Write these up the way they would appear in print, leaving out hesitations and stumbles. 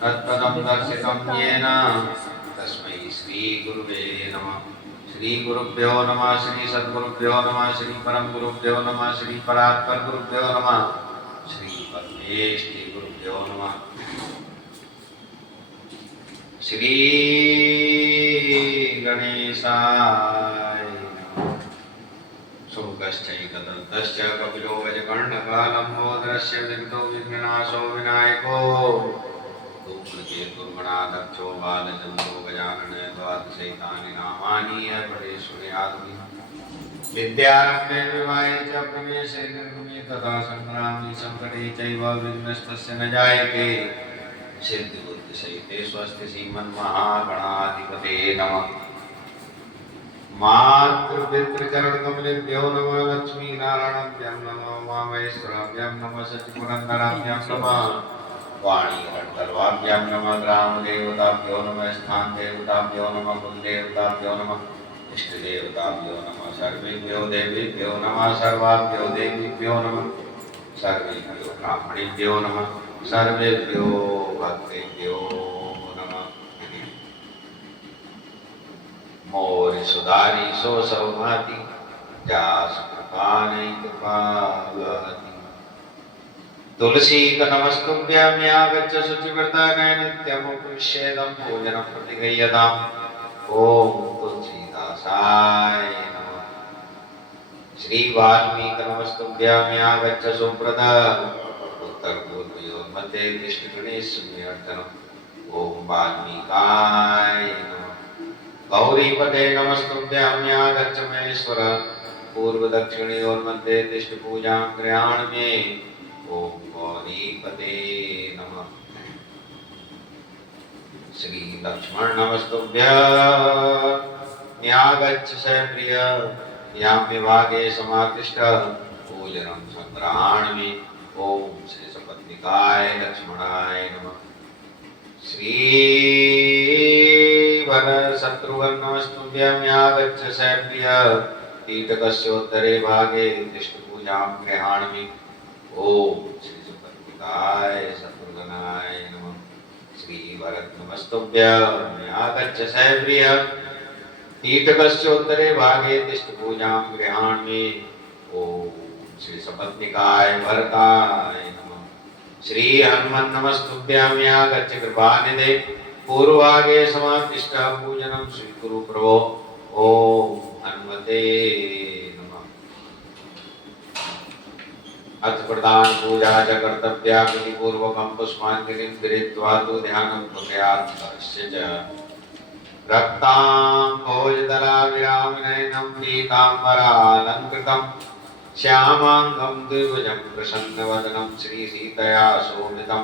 तत्पदं दर्शितं येन तस्मै श्री गुरुवे नमः। श्री गुरुभ्यो नमः। श्री सद्गुरुभ्यो नमः। श्री परम गुरुभ्यो नमः। श्री परात्पर गुरुभ्यो नमः। श्री परमेष्टि गुरुभ्यो नमः। श्री गणेशाय शुक्लश्चैकदन्तश्च कपिलो गजकर्णकालम्बोदरस्य विघ्नो विघ्ननाशो विनायको धूम्रकेतुर्गणाध्यक्षो बालचन्द्रो गजानन द्वादशैतानि नामानि पठेष्वयामि। विद्यारम्भे विवाहे च प्रवेशे निर्गमे तथा संग्रामे संकटे चैव विघ्नस्तस्य न जायते। सिद्धिबुद्धिसहिते स्वस्ति श्रीमन्महागणाधिपते नमः। मातृपितृचरणकमलेभ्यो नमः। लक्ष्मीनारायणाभ्यां नमः। उमामहेश्वराभ्यां नमः। सच्चिदानन्दाभ्यां नमः। वाणीकण्ठर्वाभ्यां नमः। ग्रामदेवताभ्यो नमः। स्थानदेवताभ्यो नमः। कुलदेवताभ्यो नमः। इष्टदेवताभ्यो नमः। सर्वेभ्यो देवेभ्यो नमः। सर्वाभ्यो देवीभ्यो नमः। सर्वेभ्यो ब्राह्मणेभ्यो नमः। सर्वेभ्यो भक्तेभ्यो नमः। मोर सुधारी सो सौभाति जास कृपानै कृपावति। तुलसी नमस्तुभ्यां यागच्छ शुचिव्रताय नित्यमुपविश्येदं पूजनं प्रतिगृह्यताम्। ओम तुलसीदासाय नमः। श्री वाल्मीकि नमस्तुभ्यां यागच्छ सुप्रदा उत्तरपूर्वयोर्मध्ये तिष्ठगणेशमेऽर्चनम्। ओम वाल्मीकाय नमः। गौरीपते नमस्तुभ्यां यागच्छ महेश्वर पूर्व दक्षिणयोर्मध्ये तिष्ठ पूजां गृहाणमे। ओम गौरीपते नमः। श्री लक्ष्मण नमस्तुभ्यां यागच्छ सप्रिय यां विभागे समातिष्ठ पूजनं संग्रहाणमे। ओम श्री सपत्निकाय लक्ष्मणाय नमः। श्री वन शत्रुघ्न नमस्तुभ्यां यागच्छ सप्रिय कीटकस्योत्तरे भागे तिष्ठ पूजां गृहाणमे। ओम श्री सपत्निकाय शत्रुघ्नाय नमः। श्री भरत नमस्तुभ्यां यागच्छ सप्रिय कीटकस्योत्तरे भागे तिष्ठ पूजां गृहाणमे। ओम श्री सपत्निकाय भरताय नमः। श्री हनुमन् नमस्तुभ्यां यागच्छ कृपानिधे पूर्वभागे समातिष्ठ पूजनं स्वीकुरु प्रभो। ओम हनुमते नमः। अथ प्रदान पूजा च कर्तव्या विधिपूर्वकं पुष्पाञ्जलिं गृहीत्वा तु ध्यानं कुर्यात्। च रक्ताम्भोजदलाभिरामनयनं पीताम्बरालङ्कृतं श्यामाङ्गं द्विभुजं प्रसन्नवदनं श्रीसीतया शोभितं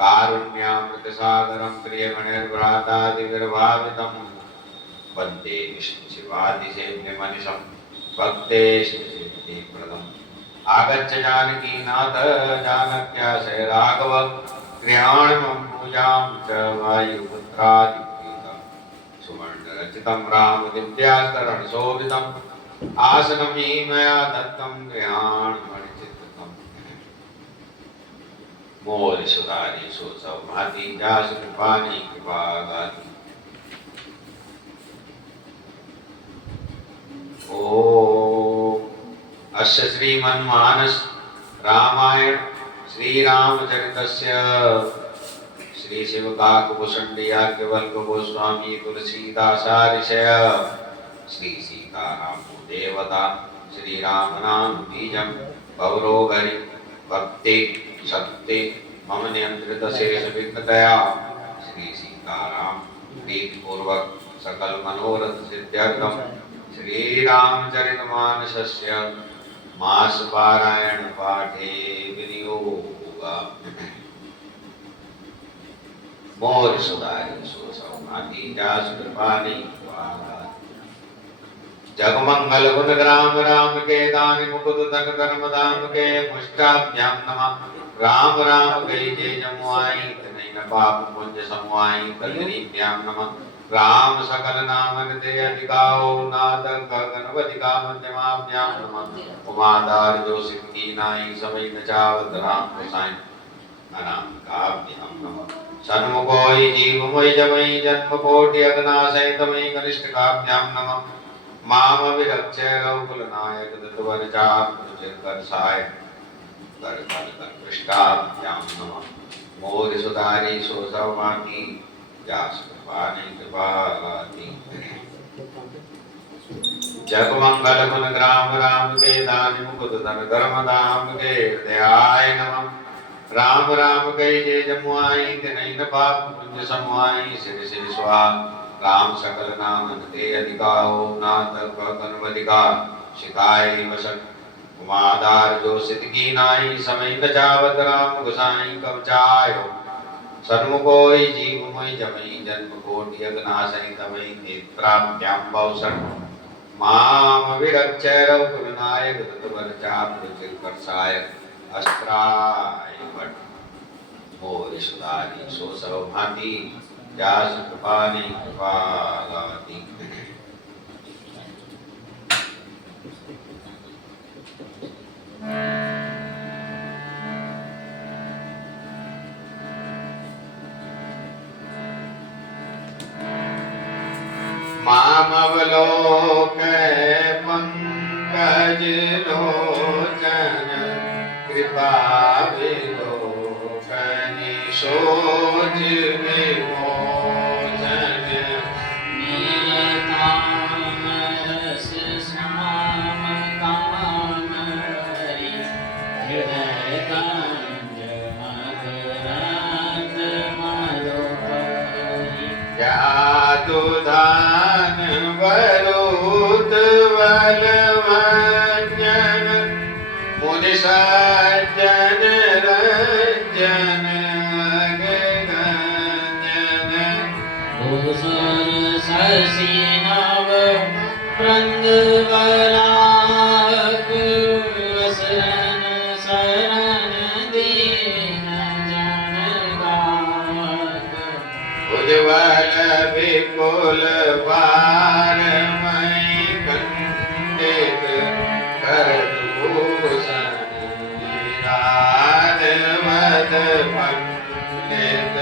कारुण्यामृतसागरं प्रियगणैर्भ्रातादिभिर्भावितं वन्दे विष्णुशिवादिसेव्यमनिशं भक्तेष्टसिद्धिप्रदम्। आगच्छ जानकीनाथ जानक्याशय राघव गृहाणमं पूजां च वायुपुत्रादिप्रीतं सुवर्णरचितं रामदिव्यास्तरणशोभितम् आसनमि मया दत्तं गृहाणमणिचित्रितम्। मोर सुधारी सो सौभाति जासु कृपानि कृपागाति। ओम अस्य श्रीमन्मानस रामायण श्री रामचरितस्य श्री शिवकाकुभूषण याज्ञवल्क्य गोस्वामी तुलसीदासार्षय श्री सीताराम देवता श्री राम नाम बीजम भवरोगरि भक्ति शक्ति मम नियंत्रित शेष विघ्नतया श्री सीताराम प्रीति पूर्वक सकल मनोरथ सिद्ध्यर्थम श्री रामचरितमानसस्य मास पारायण पाठे विनियोग। मोर सुधारी सो सौभाति जासु कृपानि जगमंगल गुण ग्राम राम के दानि मुकुद धन धर्म धाम के मुष्टाभ्याम नमः। राम राम गई जय जमुआई तनय न पाप पुंज समुआई तलरीभ्याम नमः। राम सकल नाम निधे अधिकाओ नाथ गगनपति का मध्यमाभ्याम नमः। उमादार जो सिद्धि नाई समय न चावत राम गोसाई अनामिकाभ्यां नमः सन्मुखोऽयि जीवमयि जमयि जन्मकोटि अग्नाशयितमयि कनिष्ठकाभ्यां नमः मामविरक्ष्य रघुकुलनायक दत्तवरचापरुचिरकर्षाय करकलकर्पृष्टाभ्यां नमः मोरि सुधारी सोसवमाति यास्कृपाणि कृपालाति जगमंगल गुण ग्राम राम के दानि मुकुद धन धर्म धाम के हृदयाय नमः राम राम कही जय जमुआई तिनहि न पाप पुण्य समुआई श्री श्री स्वा राम सकल नाम ते अधिकाओ नाथ गणवदिका शिकाय वसक उमादार जो सिद्ध की नाई समय जावत राम गुसाई कब चायो सन्मुखोई जीवमय जमई जन्म कोटि अग्नाशनि तमई नेत्राभ्याम बहुसर माम विरक्ष्य रघुकुलनायक दत्तवरचापरुचिरकर्षाय अस्त्राय भट्ट मोरि सुधारी सोसवभाति व्यास कृपाणि कृपालाति मामवलोकय पंकज लोचन कृपा विलोकनि सोज विमोचन नीलतामरस श्याम काम हरि हृदय कंज मकरंद मधुपरि जातु दान वरुत बलवंजन मुनि सज्जन रंजन गंजन भूषण शशि नव वृंदवराक वसन शरण दीन जनगाक उज्ज्वल विपुल पारमय खंडित करदूषण निराधवत पंडित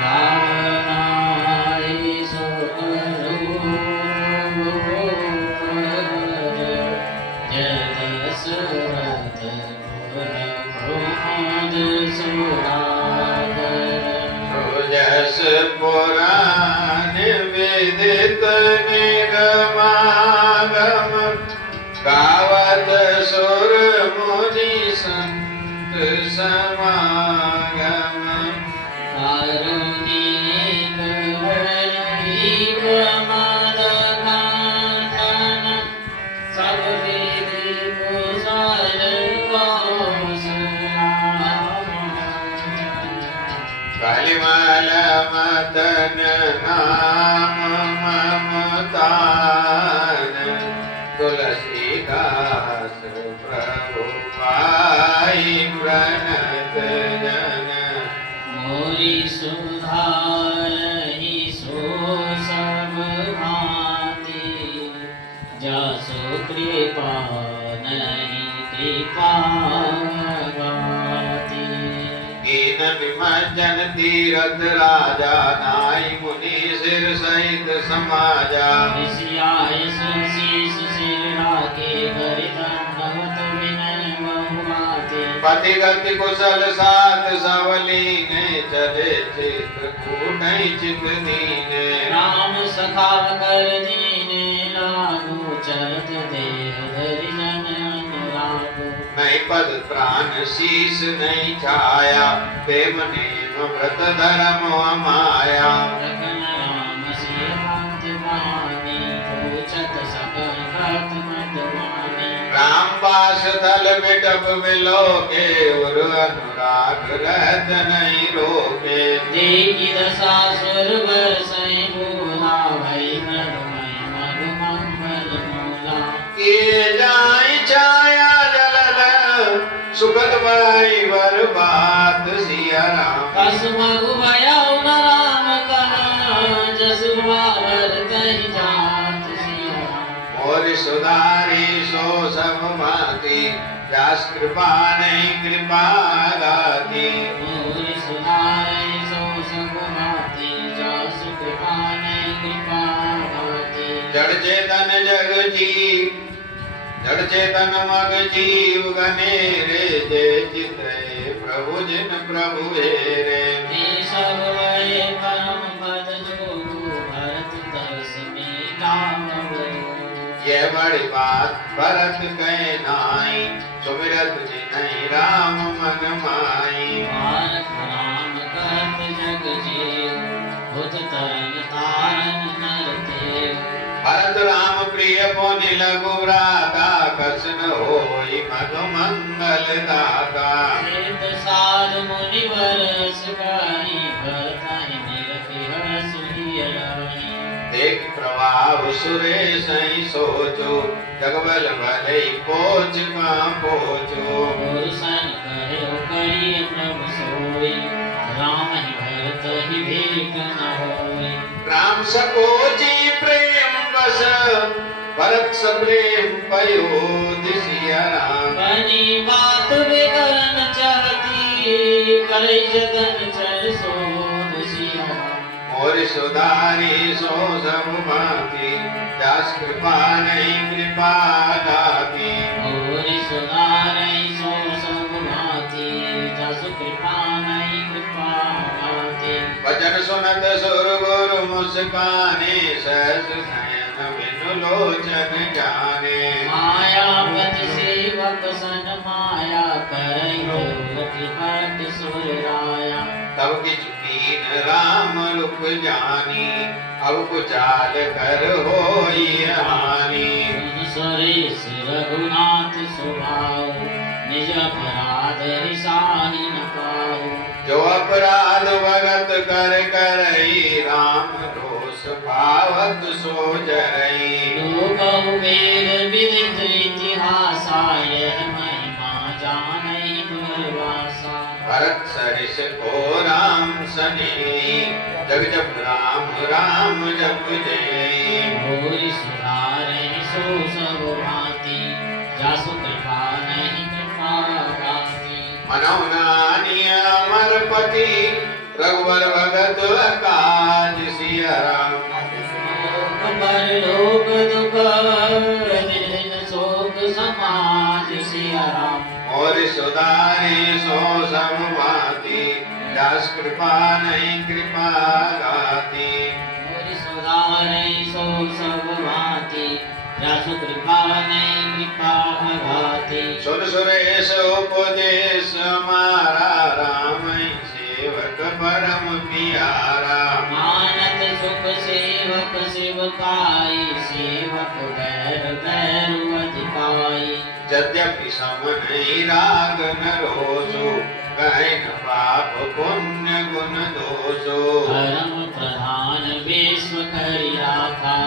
नारायण स्वरूप जय दशरथ प्रमोद सुधाकर जस पुराण विदित निगमागम गावत सुर मुनि संत समागम कारुणिक हरिव मदघाटन सब विधि कुशल कलिमल मदन नाम ममतान तुलसीदास प्रभु पाई प्रणत जन मोरी सुधारहि सो सब भांति जासु कृपा नहीं कृपा गाति दीन विमर्जन तीरथ राजा नाई मुनि सिर सहित समाजा विषयाय सुशीष सिर राखे करि दंडवत विनय बहुमाते पति गति कुशल साथ सवलीने चले चित्रकूट चित दीने राम सखा कर दीने लागू चलत देह धरि जन अनुराग नहीं पद प्राण शीस नहीं छाया प्रेम नेम व्रत धर्म माया रखन राम सिय भक्त मानी पूछत सकल भक्त मधुमानी राम पास थल बिटप विलोके उर अनुराग रहत नहीं रोके देखी दशा सुर बरसई बोला भई मधुमय मधुमंगल मूला किए जाय छाया जलद सुगत भाई वर बात सिया राम कस मगु भया न राम कहा जस भावर तहि जात सिया मोर सुधारी सो सब भांति जास कृपा नहीं कृपा गाती मोर सुधारै सो सब भांति जास कृपा नहीं कृपा गाती जड़ चेतन जग जीव जड़ चेतन मग जीव गनेरे जय चित प्रभु जिन प्रभु हेरे ते सब वै परम पद जो भरत तरस मीठा ये बड़ी बात भरत कहे नाई सुमिरत जिनहि राम मन माई भारत राम कहत जग जीव भूत तरन तारन नर देव भरत राम प्रिय पुनि लघु भ्राता कसन होई मधु मंगल दाता तीर्थ साधु मुनिवर सुखाई भरत निरखिह सुहियलानी देख प्रभाव सुरेश ही सोचो जगबल भले पोच का पोचो गुरुसन कहे करिय प्रभु सोई राम ही भरत ही भेट न होई राम सकोची प्रेम बस भरत सप्रेम पयोधि सिया राम बनी बात बिगड़न चाहती करे जगन चल सोध सिया मोर सुधारी सो सब भांति दास कृपा नहीं कृपा दाती और सुधारै सो सब भांति जसु कृपा नहीं कृपा गाती वचन सुनत सुर गुरु मुस्काने सहस शयन बिनु लोचन जाने मायापति सेवक सन माया करई पट सुर राया तब की चुकीन राम लुक जानी अब कुचाल कर होई हानि सुरेश रघुनाथ स्वभाव निज अपराध रिसाही न पाऊ जो अपराध भगत कर करई राम रोष पावत सो जरई लोक वेद विदित इतिहासा यह महिमा जानई दुर्वासा भरत सरिस को राम सने जग जप राम राम जप जय भोरि सुधारै सो सब भांति जासु कृपा नहीं कृपा गाती मनौनानी अमरपति रघुवर भगत काज सिया राम पर लोक दुख दिन शोक समाज सिया राम और सुधारे सो सब भांति दास कृपा नहीं कृपा गाती मोरि सुधारै सो सब भांति जासु कृपा नहीं कृपा गाती सुन सुरेश उपदेश हमारा राम सेवक परम प्यारा मानत सुख सेवक सेवकाई सेवक बैर बैरु अधिकाई यद्यपि सम नहीं राग न रोसो कहे न पाप पुण्य गुण दोषो परम प्रधान विश्व करि राखा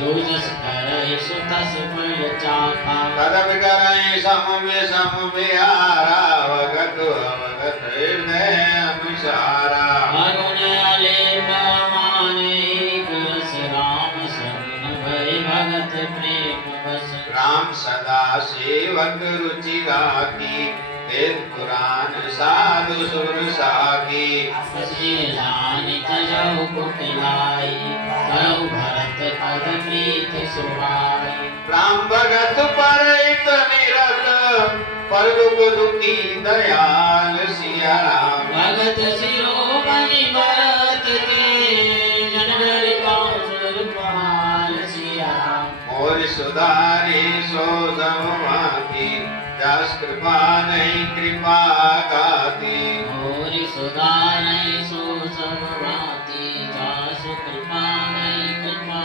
जो जस करहि सो तस फल चाखा कदम करे सम विहारा अवगत अवगत हृदय अनुसारा अगुण अलेप माने एक रस राम सगुन भय भगत प्रेम बस राम सदा सेवक रुचि गाती वेद पुराण साधु सुर साकी हसी लानि तजौ कुटिलाई करौ भरत पद प्रीत सुहाई राम भगत पर निरत पर दुख दुखी दयाल सिया राम भगत शिरोमणि भरत के जनवर कौशल पाल सिया मोर सुधारे सो सब भांति दास कृपा नहीं कृपा गाती मोरि सुधारै सो सब भांति जासु कृपा नहीं कृपा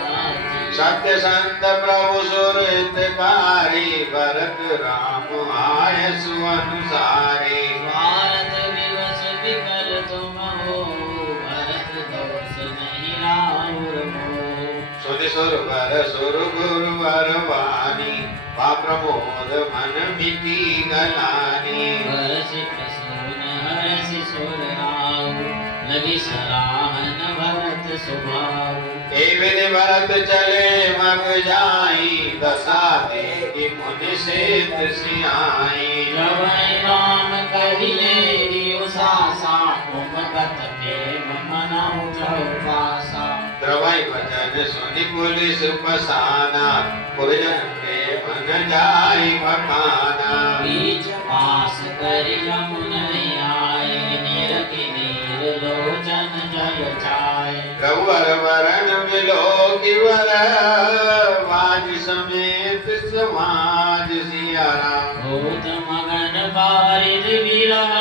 गाती सत्य संत प्रभु सुरतकारी भरत राम आय सुअनुसारी भारत विवश विकल तुम हो भरत दोष नहीं राउर मोह सुधि सुर गुरु वर वाणी पा प्रमोद मन मिति गलानी हर्षि प्रसून हर्षि सुर राव लगी सराहन भरत सुभाव हे विधि भरत चले मग जाई दशा देखी मुनि सेत सियाई। जबै राम कहिले दियो सासा, उमगत प्रेम मनहु चौपासा। द्रवै वचन सुनि पुलिस पसाना, पुरजन प्रेम न जाय बखाना। बीच पास करि यमुनै आए, निरखि नीर लोचन जल चाय। रघुवर वरण मिलो किवर, वाज समेत समाज सिया राम। भूत मगन बारिद विरह,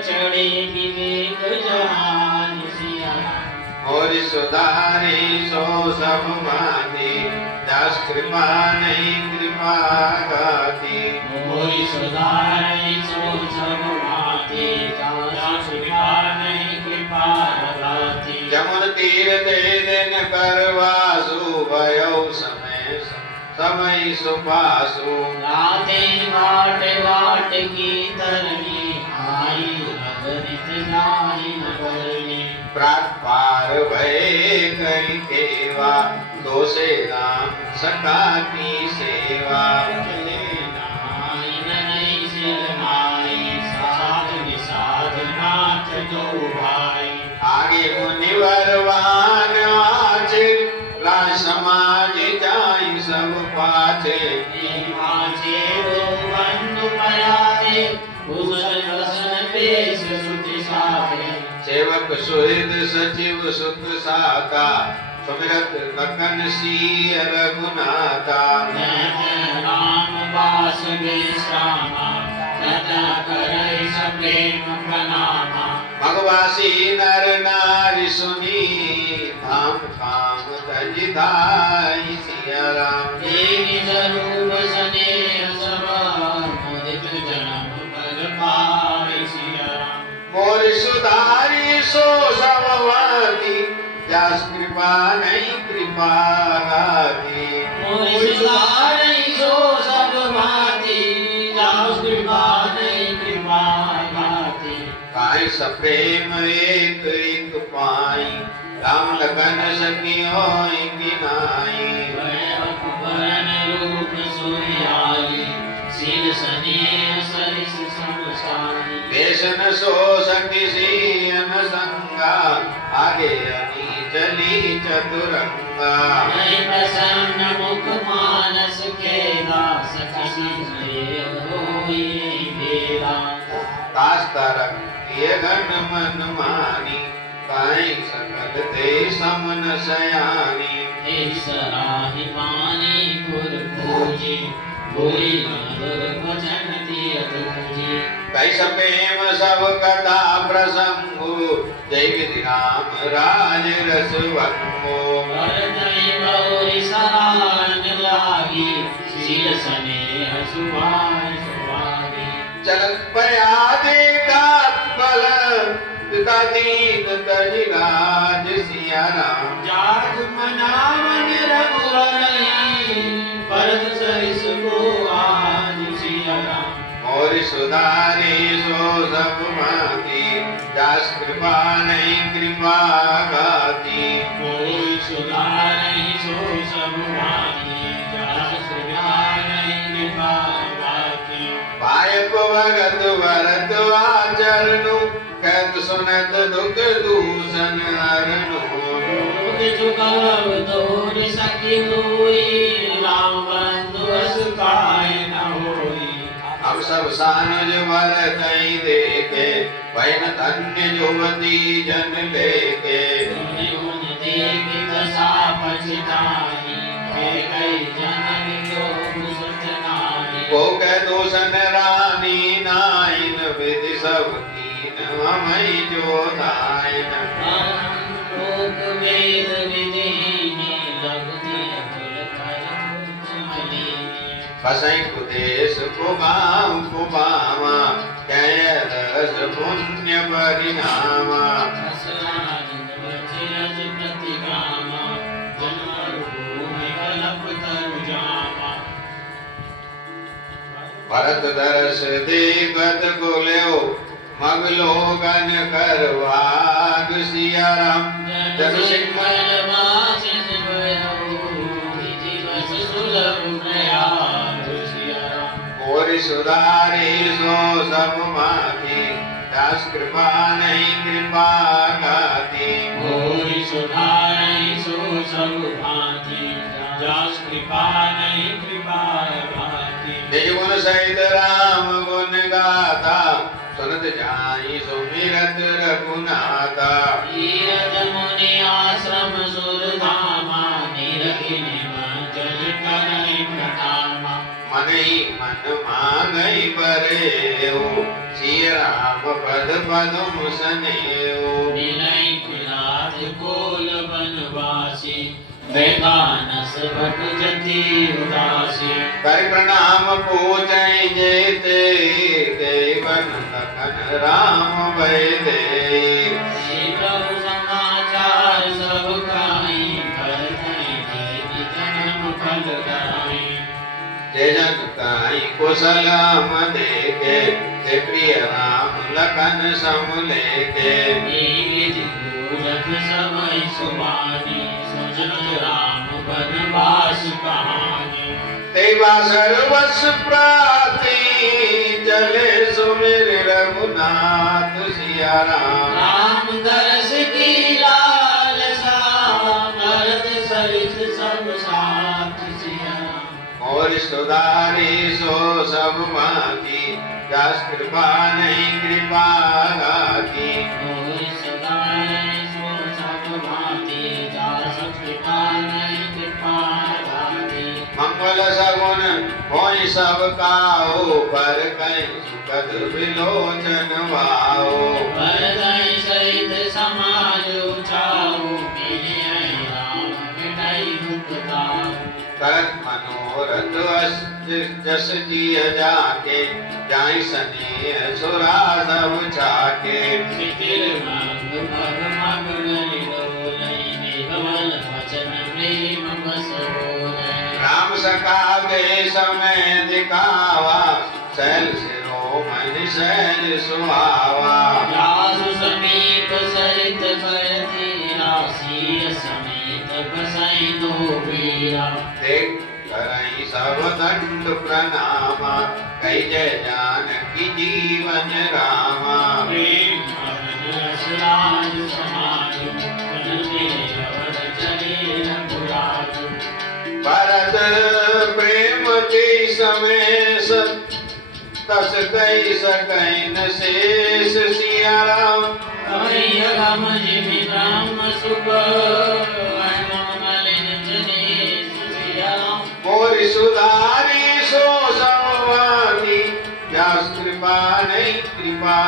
चढ़े विवेक जहान सिया राम। और सुधारी सो सब माती, दास कृपा नहीं कृपा गाती। मोहि सुधारै सो सब भांति, दास कृपा नहीं कृपा गाती। जमुन तीर ते दिन करवासु, भयो समय सुपासु। राधे वाट वाट की तरनी, आई अगणित जाहि न करनी। प्रात पार भय करि केवा, दोषे राम सखा की सेवा। नाई ननै सिर नाई, साध विसाध नाथ दो भाई। आगे मुनिवर वान आचे, राज समाज जाई सब पाछे। पाछे दो बंधु पराए, कुशल वसन पेश सुति साधे। सेवक सुहृद सचिव सुख साता, सुमिरत लखन सिय रघुनाथा। राम बास विश्रामा, सदा करै प्रेम प्रणामा। मगवासी नर नारी सुनी, धाम काम तज धाई सिया राम। देवी स्वरूप स्नेह सभा, मुदित जन्म पद पाई सिया राम। मोर सुधारी सो समवती, जास कृपा नहीं कृपा गाती। मोहि सुधारै सो सब भांति, जास कृपा नहीं कृपा गाती। काई सप्रेम एक एक पाई, राम लखन सखी होई कि नाई। वरण रूप सोयाई, शील स्नेह सरिस समसाई। देश न सो सखी सियन संगा, आगे अनी चली चतुरंगा। नहीं प्रसन्न मुख मानस खेला, सखी होई बेला। तास तरक किए घन मन मानी, काई सकल ते समन सयानी। सराहि मानी पुर पूजी, बोली मधुर वचन दिय दूजी। कैस प्रेम सब कथा प्रसंगो, जय विधि राम राज रस भंगो। वरदई गौरी सरान लागी, शील स्नेह सुभाय सुभागी। चलत पयादे का बल, पिता दीन तज राज सिया राम। जाग मनावन रघुवरई, परत सरिस को आज सिया राम। और सुधारे सो सब भांति, दास कृपा नहीं कृपा गाती। कोई सुधारै सो सब भांति, जास कृपा नहीं कृपा गाती। पायक भगत भरत आचरणु, कहत सुनत दुख दूषण हरणु। लोक चुकाव तोर सखी हुई, राम बंधु अस काय न होई। हम सब सानुज भरत देखे, वैन धन्य युवती जन लेके। सुनि उन देखि दशा पछताई, कई जननी योग सुत नाहि। वो कह दूषण रानी नाइन, विधि सब कीन हमई जो दाइन। लोक वेद विधीनि, लघु दिय कुल कर चमलीनि। बसई कुदेश कुगाम कुबामा, जय रस पुण्य परिणामा। असरानंद वज्रज प्रतिगामा, जन्म भूमि कलप तरु जामा। भरत दरस देखत कुल्यो, मगलो गन करवाग सिया राम। जन सिंह वासित भयो, दिवस सुलभ सुधारी सो सब माती, दास कृपा नहीं कृपा गाती। कोई सुधारे सो सब भांति, दास कृपा नहीं कृपा गाती। निज गुण सहित राम गुण गाता, सुनत जाई सुमिरत रघुनाथा। तीरथ मुनि आश्रम सुरधामा, निरखि निमंजन करहि प्रणामा। मन ही मन मांगई परेऊ, सिय राम पद पदम सनेऊ। विनय विलास कोल बनवासी, वैखानस भट जति उदासी। कर प्रणाम पूजै जेते, देवन लखन राम वैदे। श्री प्रभु समाचार सब गाई, भरतहि देहि जन्म फल गाई। जय जन काई कुशल हम देखे, ते प्रिय राम लखन सम लेके। नीति पूरख समय सुमानी, सुजन राम बनवास कहानी। तेवा सर्वस प्राति, चले सुमिर रघुनाथ सिया राम। राम दरस की लालसा, भरत सरिस सब साथ सिया। और सुधारी सो सब माती, दास कृपा नहीं कृपा गाती। और सदाए सो सब भांति, दास कृपा नहीं कृपा गाती। मंगल सगुन होई सब काओ, पर कहीं सुखद विलोचन वाओ। भरतहि सहित समाज उचाऊ, मिलियै राम मिटाई दुख दाऊ। करत मनोरथ जस जिय जाके, जाई सनेह सुरा सब छाके। शिथिल मंग भग मगन डोलै, निगमन वचन प्रेम बस बोलै। राम सखा के समय दिखावा, सैल शिरोमणि सैल सुहावा। जासु समीप सरित करती, राशि समेत बसई दो बीरा। देख करई सब दंड प्रणामा, कई जय जानकी जीवन रामा। प्रेम मगन रस राज समाजु, बन मेरे अवध चले रघुराजु। भरत प्रेम के समेश, तस कई सकई न शेष सिया राम। हरि राम जिमि राम सुख, मलिन जनेश सिया राम। मोरि सुधारी सो समवाती, व्यास कृपा नहीं कृपा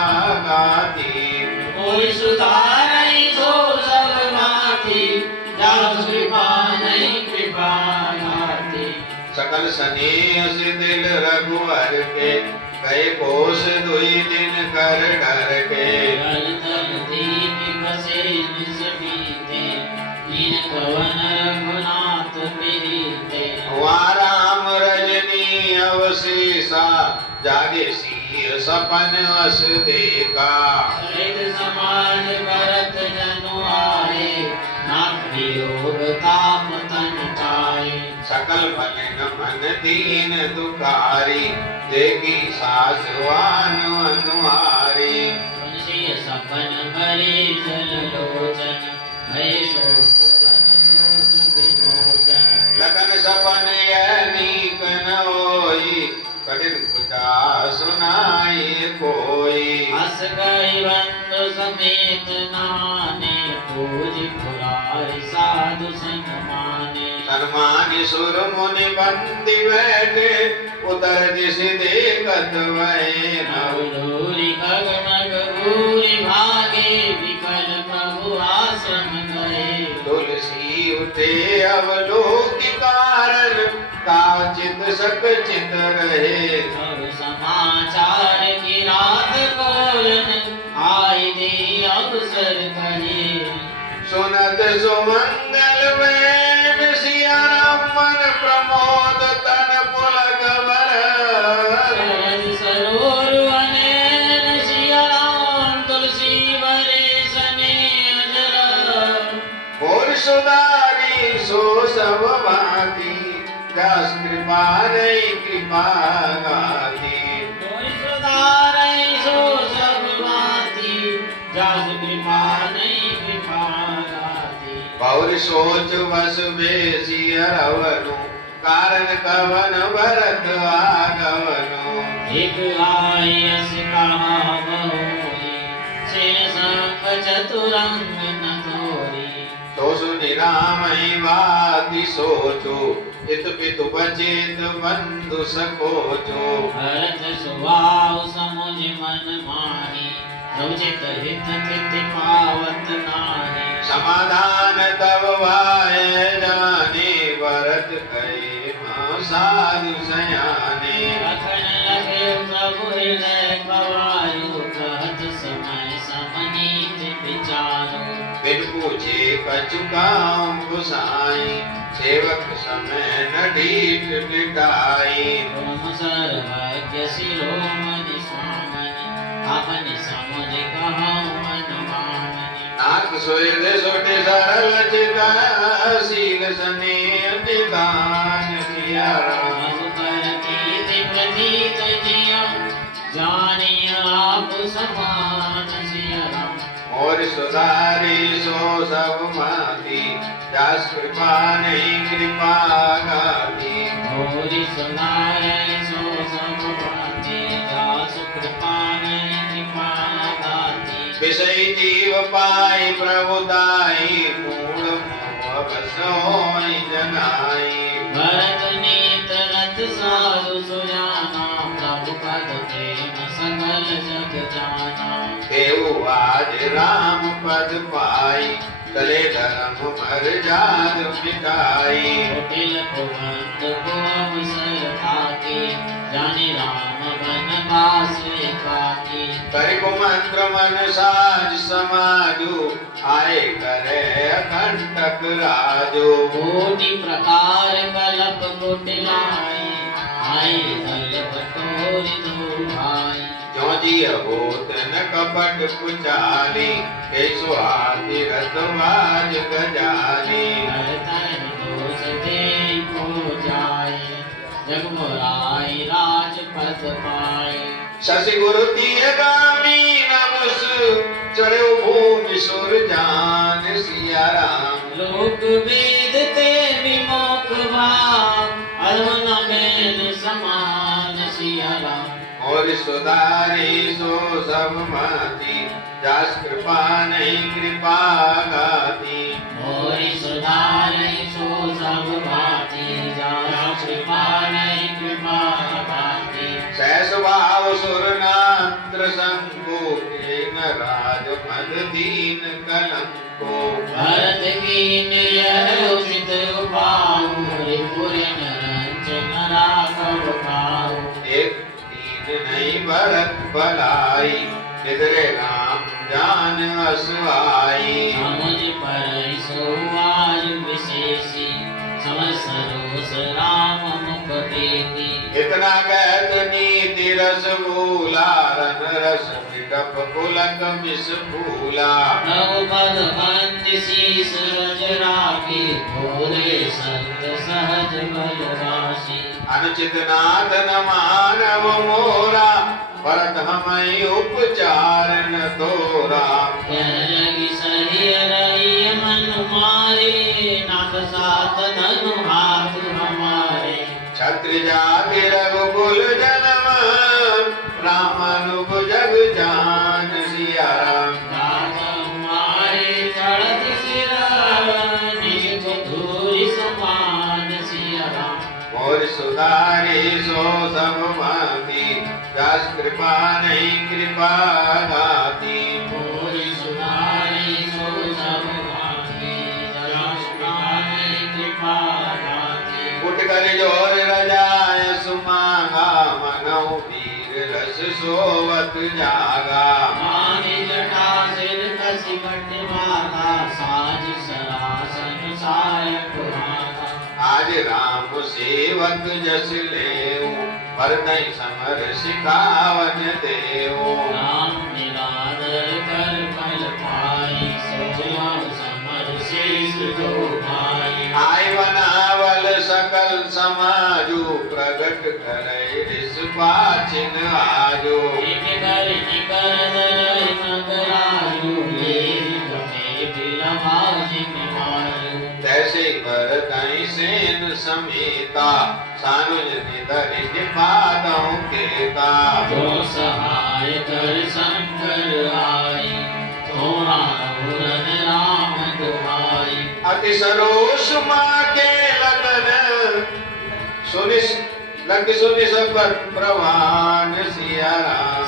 गाती। कोई सुधारै सो सब भांति, दास कृपा नहीं कृपा गाती। सकल सनेह से दिल रघुवर के, कई कोस दुई दिन कर डर के। जल तल दीप बसे निज बीते, दीन पवन रघुनाथ प्रीते। वहाँ राम रजनी अवशेषा, जागे सिय सपन अस देखा। सरित समाज भरत जनु आए, नाथ वियोग ताप तन पाए। सकल मलिन मन दीन दुखारी, देखी सासवान अनुहारी। तुलसी सपन भरे जल लोचन, भय सोच बन विमोचन। लगन सपन यह नीक न होई, कठिन कुचा सुनाई कोई। हस गई बंधु समेत नाने, पूज पुरारि साधु संग माने। सन्मानि सुर मुनि बंदी बैठे, उतर दिश देखत वै नव। नवदूरि गगन गूरि भागे, विकल प्रभु आश्रम गए। तुलसी उठे अवलोकि कारण, काचित सक चित रहे। सब समाचार की रात खोलन, आय दे अवसर कहे। सुनत सुमंगल वेद, सिया राम मन प्रमोद तन पुलक वर। सरज सरोवर वनैन, सिया राम तुलसी बरे स्नेह जल। और सुधारी सो सब भांति, दास कृपा नहीं कृपा गाती। सो सब भांति जास कृपा नहीं कृपा गाती पौर सोच वस बेसी अरवनु कारण कवन भरत आगवनु एक आयस कहा बहुरी से संग चतुरंग न तोरी तो सुनिरामहि वाति सोचो हित पितु बचित बंधु सकोचो भरत सुभाव समुझ मन माही रौचित हित तिथि पावत नाहि समाधान तब वाय जाने भरत कहे साधु सयाने लखन लखे प्रभु हृदय कवायो कहत समय समनीत विचारो बिन पूछे कछुकाम गुसाई सेवक समय न ढीठ मिटाई तुम सर्वज्ञ शिरोमणि स्वामनि अपनि समुझ कहऊँ मन मामनि नाक सोयद सोटे सरल चिता शील स्नेह निदान सिया राम मधुकर कीर्ति प्रतीत जियम जानिय आप समान सिया राम और सुधारी सो सब माती दास कृपा नहीं कृपा गाती होरी सुनारे सो सब भांति दास कृपा नहीं कृपा गाती विषय जीव पाई प्रभुदाई मूल मोह बस होई जनाई भरत नीत रथ साधु सुजाना प्रभु पद प्रेम सकल जग जाना देव आज राम पद पाई चले धर्म मर जात मिटाई कुटिल कुबंध को अवसर ताके जाने राम बनवास एकाकी कर मंत्र मन साज समाजु आए करे कंटक राजो कोटि प्रकार कलप कुटिलाई आई दल बटोरी दो भाई जो जिय होत न कपट कुचाली कैसो हाथी रथवाज गजाली नरतन दोष दे को जाए जग मोराई राजपथ पाए शशि गुरु तीय गामी नमस चढ़ो भूमि सुर जान सिया राम लोक वेद ते विमोख भाव अधम न मेल समान सिया राम और सुधारी सो सब माती जास कृपा नहीं कृपा गाती मोरी सुधारे सो सब भांति जास कृपा नहीं कृपा भांति सहस भाव सुर नात्र संको न राज मद दीन कलंको भरत कीन यह उचित उपाऊ रिपुर नरंजन राघव पाऊ एक दीन नहीं भरत भलाई निधरे राम जान असुआई समुझ पर सोवार विशेषी समझ सरोस राम मुख देती इतना कहत नीति रस भूला रन रस विटप पुलक मिस भूला नवपद बंद शीस रज राखी भोले संत सहज बल राशि अनुचित नाथ न मानव मोरा भरत हमें उपचार न तोरा जगी सही रही मन मारे नाथ साथ धनु हाथ हमारे छत्र जाति रघुकुल जन्म राम अनुग जग जान सिया राम नाथ हमारे चढ़त सिर निज धूरी समान सिया राम और सुधारी सो सब माती दास कृपा नहीं कृपा गाती मोरी सुनारी सो सब भांति जस कृपाने कृपा गाती उठ कर जोर रजाय सुमागा मनौ वीर रस सोवत जागा मानि जटा सिर कसी बट माता साज सरासन सायक हाथा आज राम सेवक जस लेऊ परतई समर सिखावन देऊ राम निरादर कर फल पाई सोम समर शेष दो भाई आय बनावल सकल समाजु प्रगट करे ऋष पाचिन आजो एक कर दरई नगराजू ले गमे बिलवाजिन मारू तैसे भरतई सेन समेता सानुज निधरिज पादों केता जो सहाय कर शंकर आई थोड़ा उरन राम दुहाई अति सरोष माँ के लगन सुनिस लग सुनि सब प्रवान सिया राम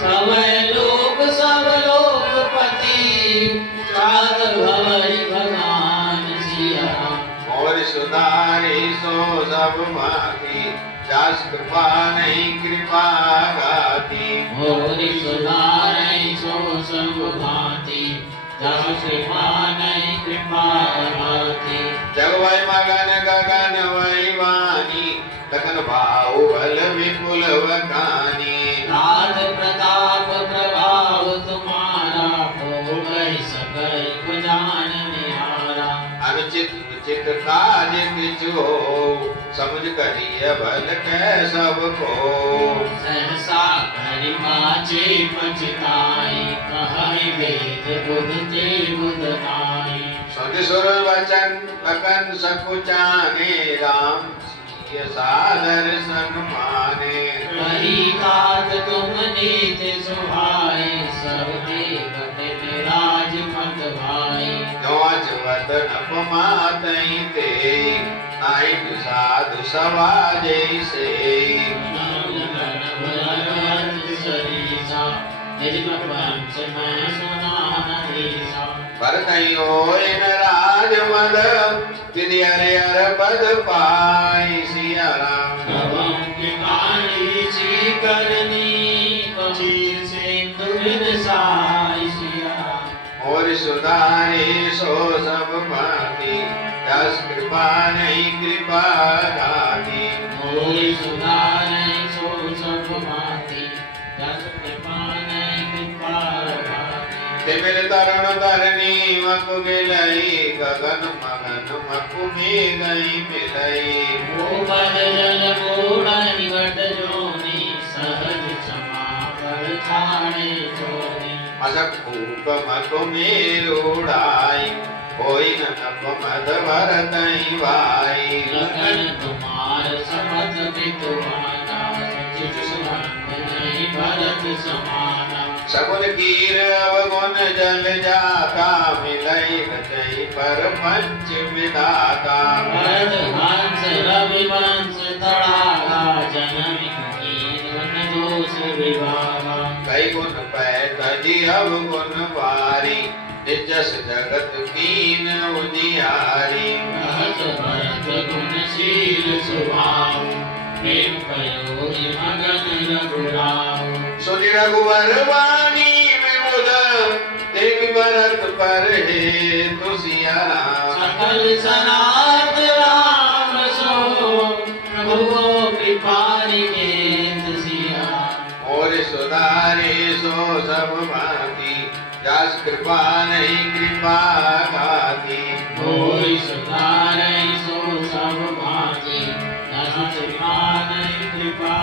सब लोग पति चाद भवई भगवान सिया राम और सुधारी सो सब माती दास कृपा नहीं कृपा गाती मोरी सुधारै सो सब भांति जस कृपा नहीं कृपा भांति जग वै मगन गगन वै वाणी लखन भाव बल विपुल वकानी राज प्रताप प्रभाव तुम्हारा हो गई सकल जान निहारा अनुचित उचित काज किछु हो समझ करिय बल कै सब को सहसा करि माचे पछताई कहै वेद बुझते बुझ नाई सुन सुर वचन लखन सकुचाने राम सिय सादर सन्माने कही कात तुम नीत सुहाई सब देवत राज मत भाई जोच वतन अपमातई ते नाई साधु सवा जैसे भरतयो इन राज मद विधि हरि हर पद पाई सिया राम और सुधारे सो सब भांति दस कृपा नहीं कृपा गाती तिमिर तरुण धरणी मकु गिलई गगन मगन मकु में गई मिलई मसक भूप मकु में उड़ाई कोई न तप मद भरतई भाई तुम्हार समत बितुआना सचित सुमंत नहीं भरत समाना सगुन कीर अवगुण जल जाता मिलई रचई पर पंच विधाता भरत हंस रवि वंश तड़ागा जनम कीन दोष विभागा कई गुण पै तजी अवगुण वारी निजस जगत कीन उजियारी भरत भरत गुणशील स्वभाव प्रेम करो मगन रघुराव सुनि रघुवर वाणी विमुद देवी भरत पर हे तुसिया राम सकल सनात राम सो प्रभु कृपा निकेत सिया और सुधारे सो सब भांति दास कृपा नहीं कृपा गाती कोई सुधारै सो सब भांति दस कृपा नहीं कृपा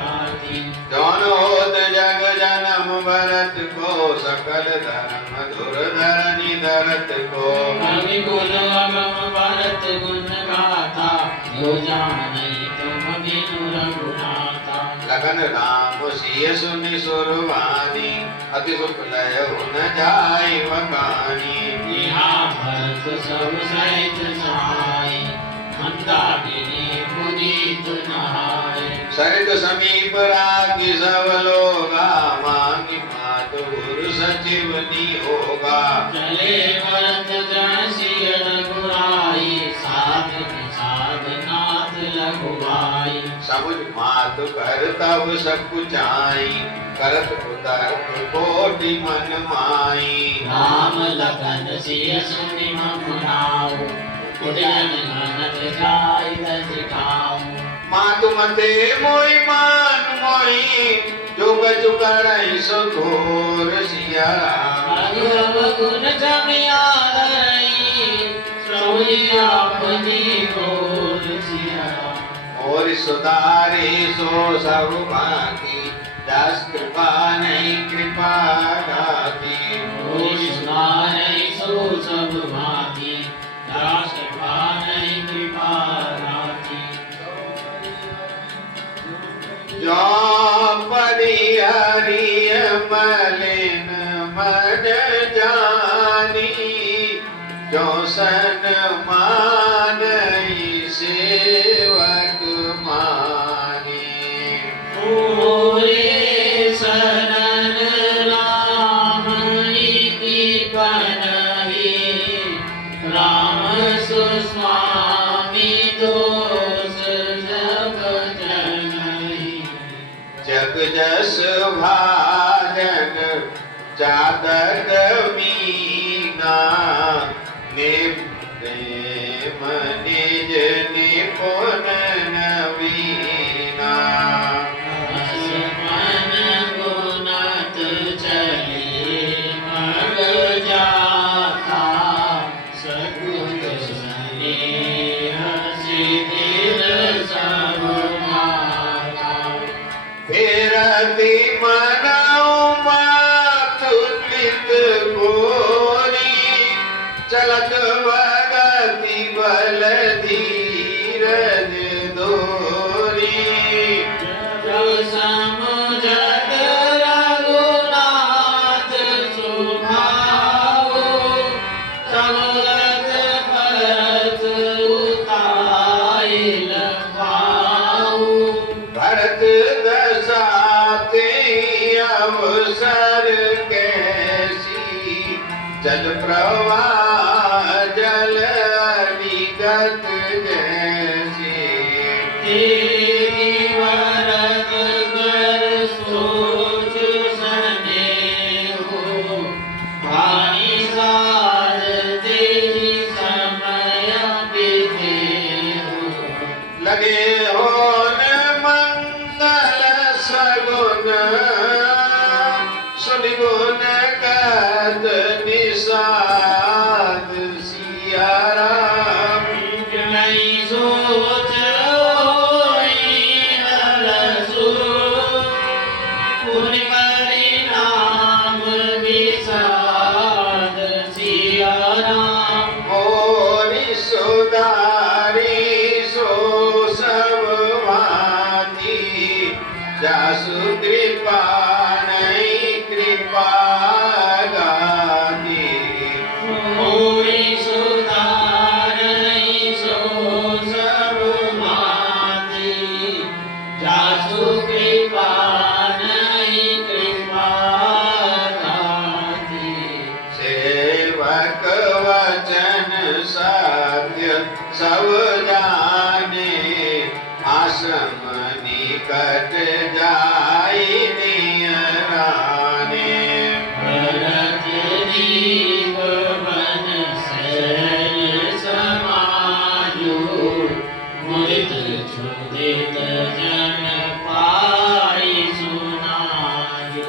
गाती जौन होत जग जन्म भरत को सकल धर्म धुरधरनि धरत को कवि गुण अगम भरत गुण गाथा जो जानै तुम बिनु रघुनाथा लगन राम सिय सुनि सुरवानी अति सुख लय न जाय वकानी यहाँ भरत सब सहित सहाय मंदाकिनी पुनीत नहाय सरित समीप राखी सब लोगा मांगी मात गुरु सचिव नियोगा चले भरत जन सिय रघुराई साध नाथ लघुभाई समुझ मात कर तब सकुचाई करत कुतर्क कोटि मन माई राम लखन सिय सुनि मम नाउ उद्यन घनत जाय दसिखाऊ मातु मते मोई मान मोई जुग जुगड़ई सो घोर सिया राम रघुव गुण जमिया धरई सोई आपनी घोर सिया और मोर सुधारे सो सब बाकी दास कृपा नहीं कृपा दाती कोई सुनारे सो सब भांति दास कृपा नहीं कृपा दाती जो परिहरि मलिन मन जानी जो सन्मान सेवक मानी पूरे शरण राम की पनहि राम सुस्वामी दोष जग जनहि जग जस भाजन चादर मीना निज निपुण नवीना मन गुणत चले मग जाता सकुत स्नेह सिद्धिर सब माता फेरति मनाऊ मातुलित गोरी चलत भगति बल धीरज दोरी समुझत रघुनाथ सुभाऊ सबलत भरत उताइल पाऊ भरत दसाते अवसर कैसी जल प्रवाह जल निगत जैसी तेरी वरद कर सोच सनेहो वाणी सार तेरी समय बितेहो लगे हो न मंगल सगुन सुनि गुण कद निषाद सिया राम नहीं सोच होई हलसु पुनि परिणाम विषाद सिया राम मोरि सुधारी सो सब भांति जासु कृपा नहीं कृपा गाती कोई सुधार नहीं सो सब भांति जासु कृपा नहीं कृपा दाती सेवक वचन सत्य सब जाने आश्रम निकट जाई नियराने भरत दीप बन शैल समाजो मुदित क्षुदित जन पाई सुनायो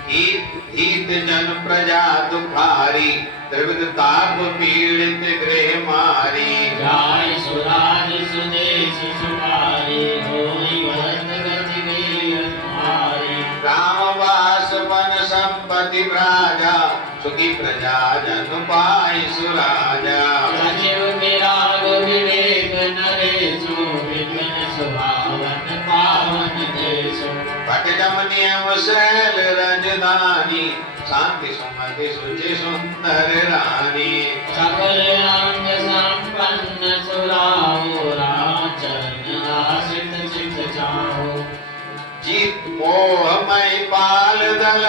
हित जन प्रजा दुखारी त्रिविध ताप पीड़ित गृह मारी जाय सुराज सुदेश सुखारी होई भरत गति गई तुम्हारी रामवास वन संपत्ति राजा सुखी प्रजा जन पाई सुराजा सचिव विराग विवेक नरेशो विपिन सुभावन पावन देशो पटजम नियम शैल रजधानी शांति सुमति सुचि सुंदर रानी सकल अंग संपन्न सुराहो रामचरण आश्रित चित चाहो जीत मोहमय पाल दल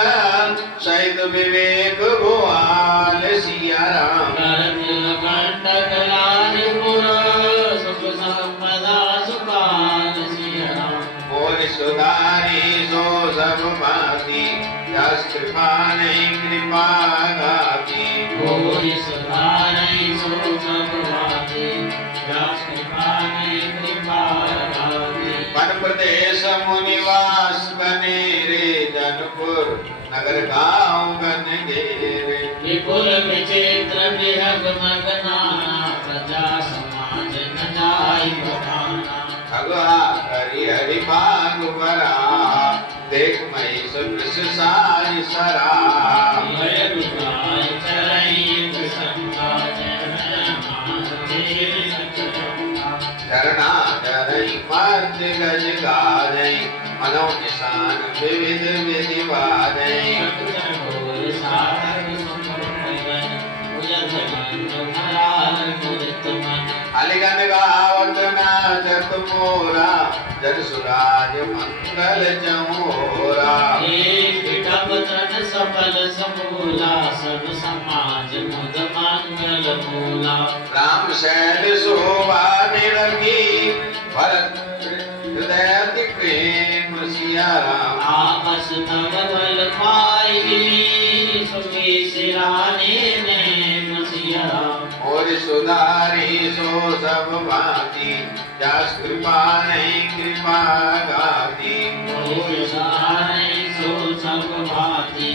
सहित विवेक भुआल सिया राम करत कंटक राजपुर सुख संपदा सुखान सिया राम मोर सुधारी सो सब भांति जस कृपा नहीं कृपा गाती कोई सुधारै सो सब भांति जस कृपा नहीं कृपा दाती वन प्रदेश मुनिवास बने रे जनपुर नगर गाँव गन घेरे विपुल विचित्र विहग मगनाना प्रजा समाज न जाई बखाना खगहा भरा देख महिष वृष सारी सरा चरणा चरई मर्द गज गाजई मनो निशान विविध विधि वाजई अलिगन गावत नाचत मोरा जन सुराज मंगल चमोरा सफल समूला सब समाज मुद मंगल मूला राम शैल शोभा निरगी भरत हृदय प्रेम सिया राम आपस तव बल पाई सुखी सिराने ने सिया राम और सुधारी सो सब भांति जस कृपा नहीं कृपा गाती सो सब भांति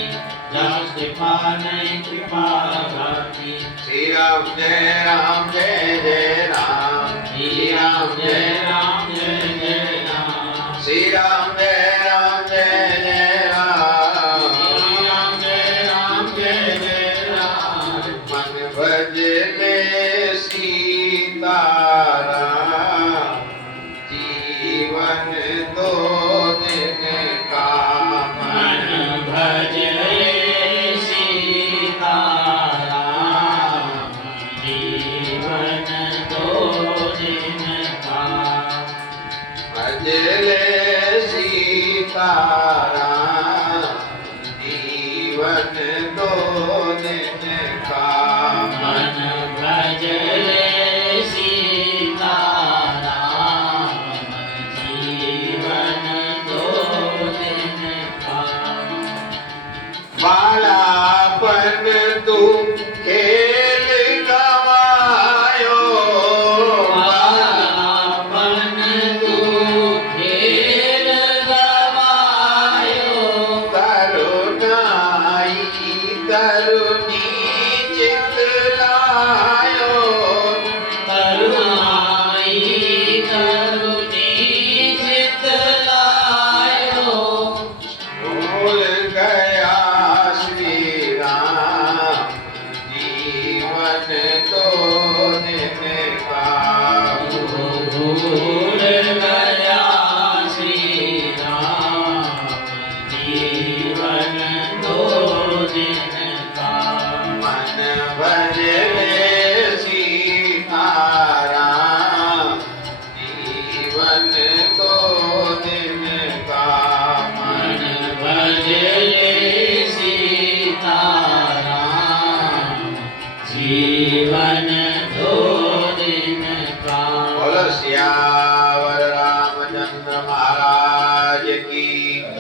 जस कृपा नहीं कृपा गाती श्री राम जय राम जय जय राम श्री राम जय राम जय जय राम श्री राम जय राम जय जय राम श्री राम जय राम जय जय राम मन भजने सीता राम जीवन दो दिन का मन भजले सीता राम जीवन दो दिन का भजले सीता राम जीवन दो दिन का मन भजले सीता राम जीवन दो दिन का बालापन तू खेल गवायो बालापन तू खेल गवायो तरुणाई तरुणी चित लायो करुणाई करुणी चित लायो भूल गया श्री राम जीवन दो दिन का भूल गया श्री राम जीवन दो दिन का मन भजले सीता राम जीवन दो दिन का मन भजले सीता राम जीवन दो दिन का बोलो सियावर रामचंद्र महाराज की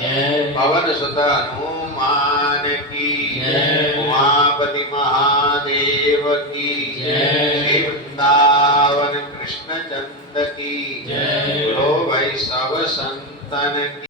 जय पवन सुत हनुमान की जय। उमापति महादेव की जय। श्री वृंदावन कृष्ण चंद की जय। बोलो भाई सब संतन की